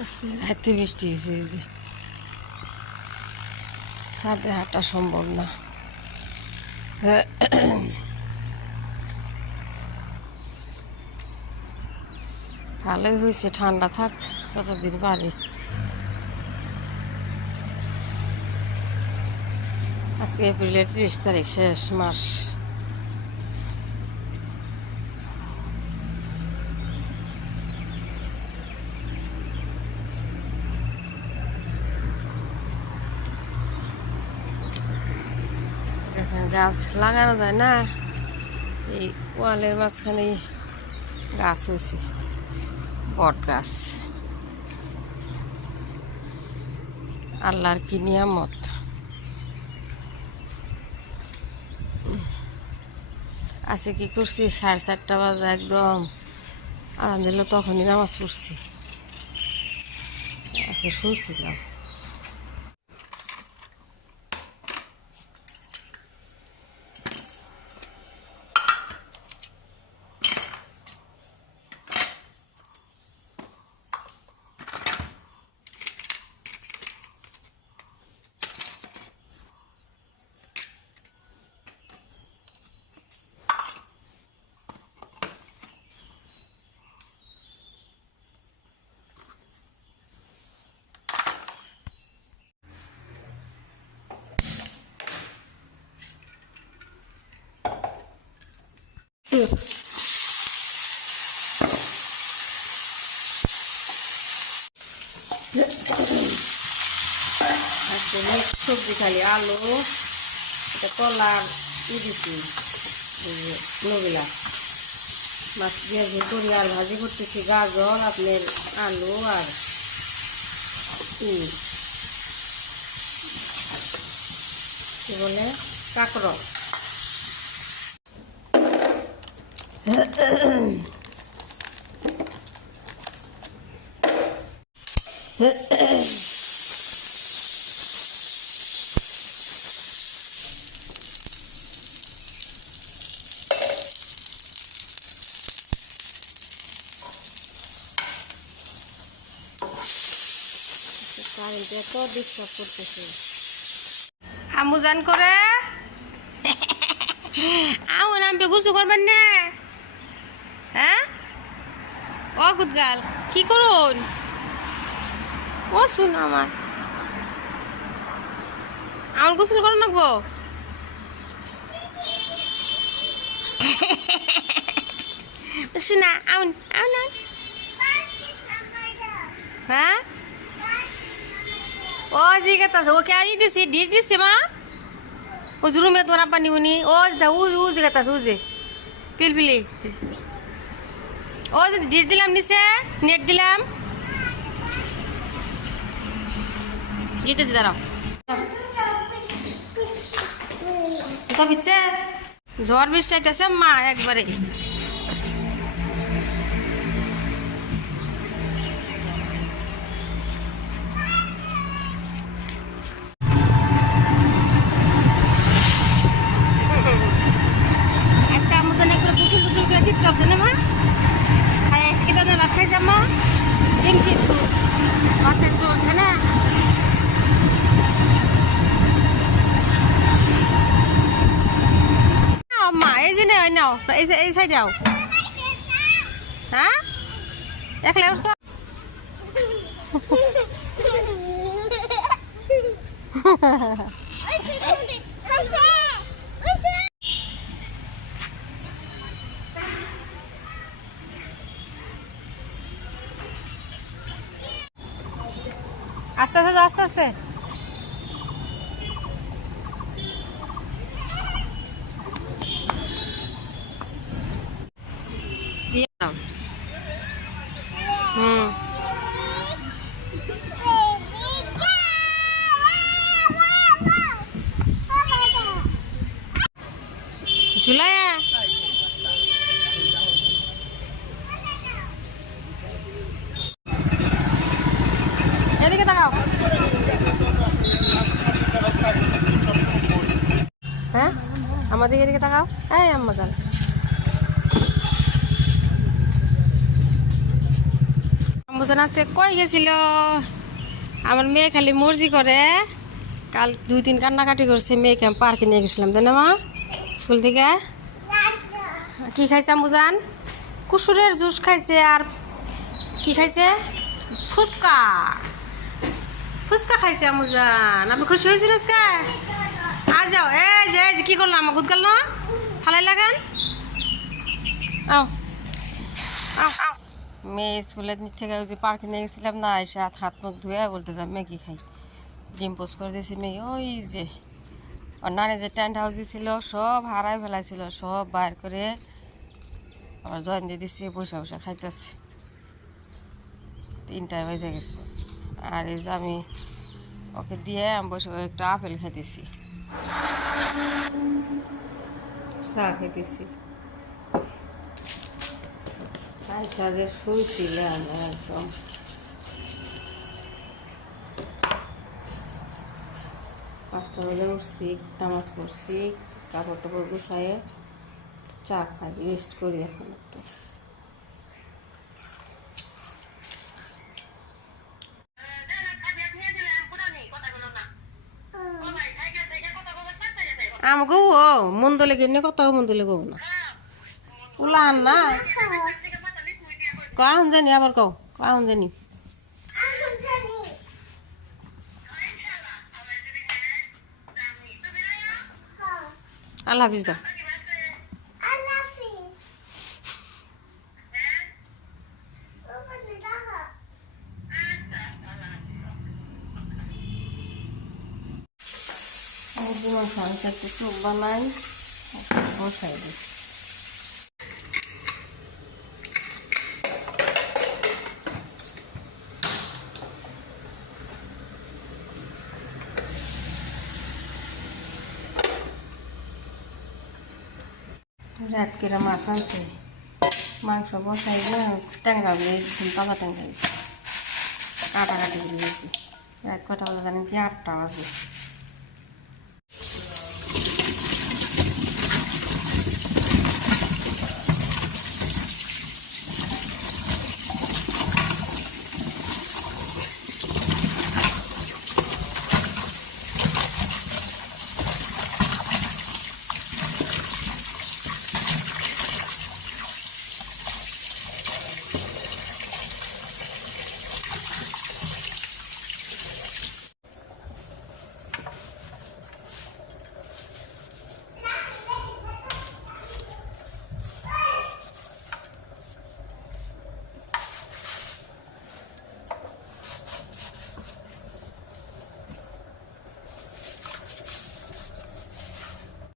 আজকে রাতে বৃষ্টি হয়েছে, এই যে ছাদে হাঁটা সম্ভব না। ভালোই হয়েছে, ঠান্ডা থাক যতদিন পারে। আজকে এপ্রিলের 30 তারিখ, শেষ মাস। দেখেন গাছ লাগানো যায় না, এই ওয়ালের মাঝখানে গাছ হয়েছে, বট গাছ। আল্লাহর কি নিয়ামত। আজকে কি করছি, 4:30 বাজে একদম আজান দিল, তখনই নামাজ পড়ছি। আজকে শুনছিলাম। আজকে মিক্স সবজি, খালি আলু, এটা কলার দিছি, নবিলা মাছ দিয়ে ঝোল করি, আর ভাজি করতেছি গাজর, আপনার আলু আর কি বলে কাঁকড়। কারেন্ট এত ডিস্টার্ব করতেছে। আমু জান করে আমু নামবে গুছু করবেন না, হ্যাঁ? ও গুদগাল কি করুন, ও শুন আমার আমার গোসল করো না গো। শোনা আউন আউন আউন, হ্যাঁ? ও জিজ্ঞাসা আছে, ওকে আই দিছি, ডিশ দিচ্ছে মা, ও রুমে তোমার আব্বা নিবনি, ও ও জিজ্ঞাসা আছে, ও যে পিলপিলি, ও যে ডিশ দিলাম নিচে, নেট দিলাম, জিতেছি দাঁড়াও। তো বিচ্ছে ঝড় বৃষ্টি আইতেছে মা একবারে। আজকে আমাদের একবার পুকুর টুকুর করে ঠিক করছে না মা, খাই আজকে তো ভাত খাই যাম মা, কিন্তু মাছের জোর তাই না। মা এই যে নেই নাও, এই সাইডে আও, হ্যাঁ একলা উঠছ। আস্তে আস্তে আস্তে আস্তে ঝুলাইয়া এদিকে তাকাও, হ্যাঁ আমাদের এদিকে তাকাও, এই আম্মা জান বুঝান আছে কই গেছিল আমার মেয়ে খালি মর্জি করে কাল 2-3 কান্নাকাটি করছে মেয়েকে আমি পার্কে নিয়ে গেছিলাম তাই না মা স্কুল থেকে কি খাইছে আমুজান কুসুরের জুস খাইছে আর কি খাইছে ফুচকা ফুচকা খাইছে আমুজান আপনি খুশি হয়েছেন আজকে আ যাও এই যে কি করলাম আমার গুদ গেল না ফালাই লাগান আও আও আও মেয়ে স্কুলে থেকে ওই যে পার্কে নিয়ে গেছিলাম না এসে হাত মুখ ধুয়ে বলতে যা ম্যাগি খাই ডিম পোস্ট করে দিয়েছি মেয়ে ওই যে ওর নানি যে টেন্ট হাউস দিছিল সব হারাই ফেলাইছিল সব বাইর করে আবার জয়েন দিয়ে দিচ্ছি বসে বসে খাইতেছি 3টায় বেজে গেছে আর এই যে আমি ওকে দিয়ে আমি বসে একটা আপেল খাইতেছি চা খাইতেছি সাথে শুয়েছিলাম একদম 5টা বাজে উঠছি নামাজ পড়ছি কাপড় টাপড় গুছাইয়ে চা খাই রেস্ট করি এখন একটু আমাকে ও মন্দ লেগে নে কত মন্দ লেগে না উলান না কখন জানি আবার কও কখন জানি আল্লাহ হাফিজ দাও জীবন সংসার কিছু বানাই বসাই দিই রাত কেরা মাছ আনছে মাংস বসাই ট্যাংরা দিয়ে তাজা ট্যাংরা আটা কাটি করে দিয়েছি রাত কটা বাজে জানেন কি 8টা বাজে